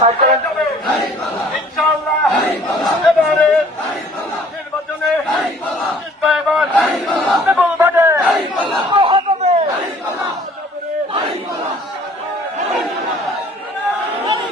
Side করেন ইনশাআল্লাহ। এবারে নির্বাচনে এবার বিপুল ভোটে হবে বলি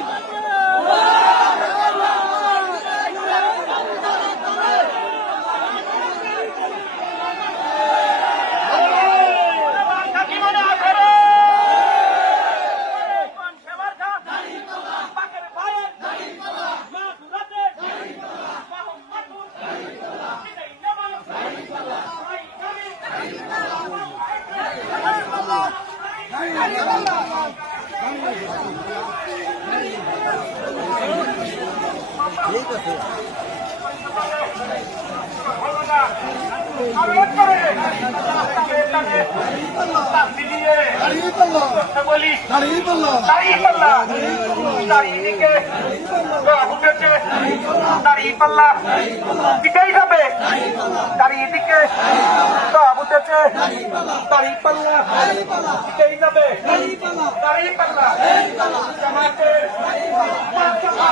দাঁড়িয়ে পাল্লা দিকেই যাবে দাঁড়িয়ে দিকে উঠেছে দাঁড়িয়ে পাল্লা দিকেই যাবে দাঁড়িয়ে পাল্লা জামাতের আব্দুল্লাহ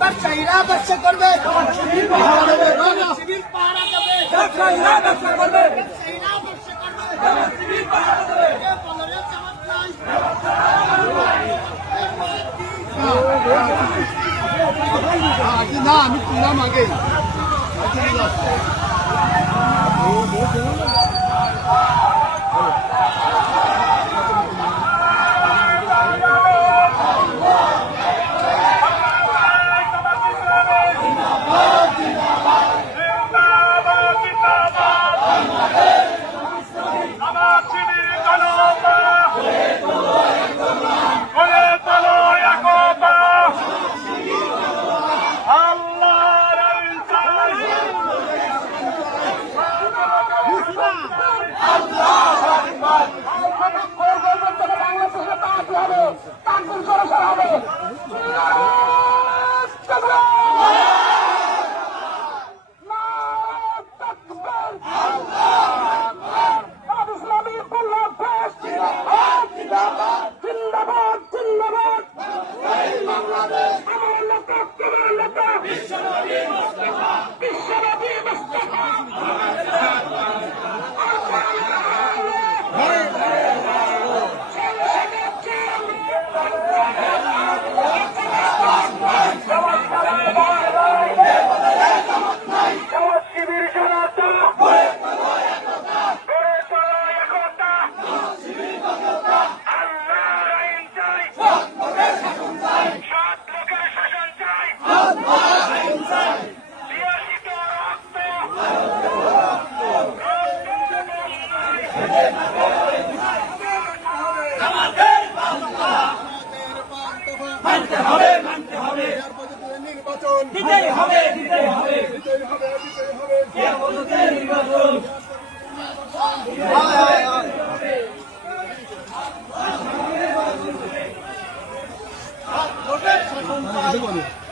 ব্যবসায়ীরা ব্যবসা করবে সিভিল পাহারা দেবে করবে না আমি তুললাম আগে নির্বাচন দিতেই হবে নির্বাচন কে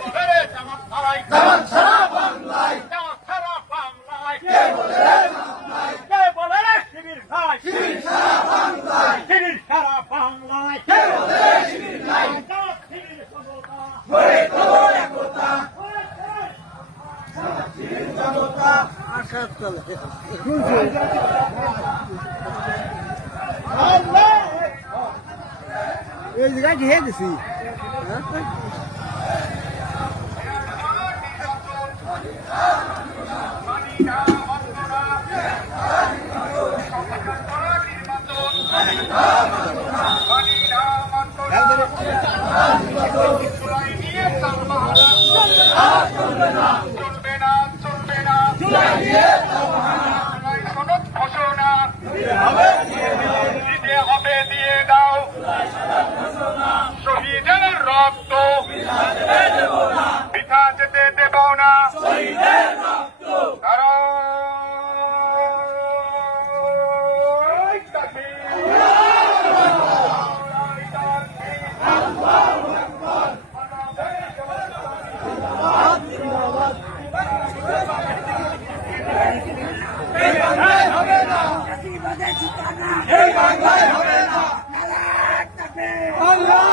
বলে রে জামাত ছাড়াই জামাত সারা বাংলায় জামাত সারা বাংলায় কে বলে রে বাংলায় কে বলে রে শিবির ভাই শিবির সারা বাংলায় শিবির সারা বাংলায় কে বলে রে শিবির ভাই জামাত শিবির সমতা হয়ে তো একতা এই জায়গায় ঘিরে দিছি চলবে এই বাংলায় হবে না। আল্লাহ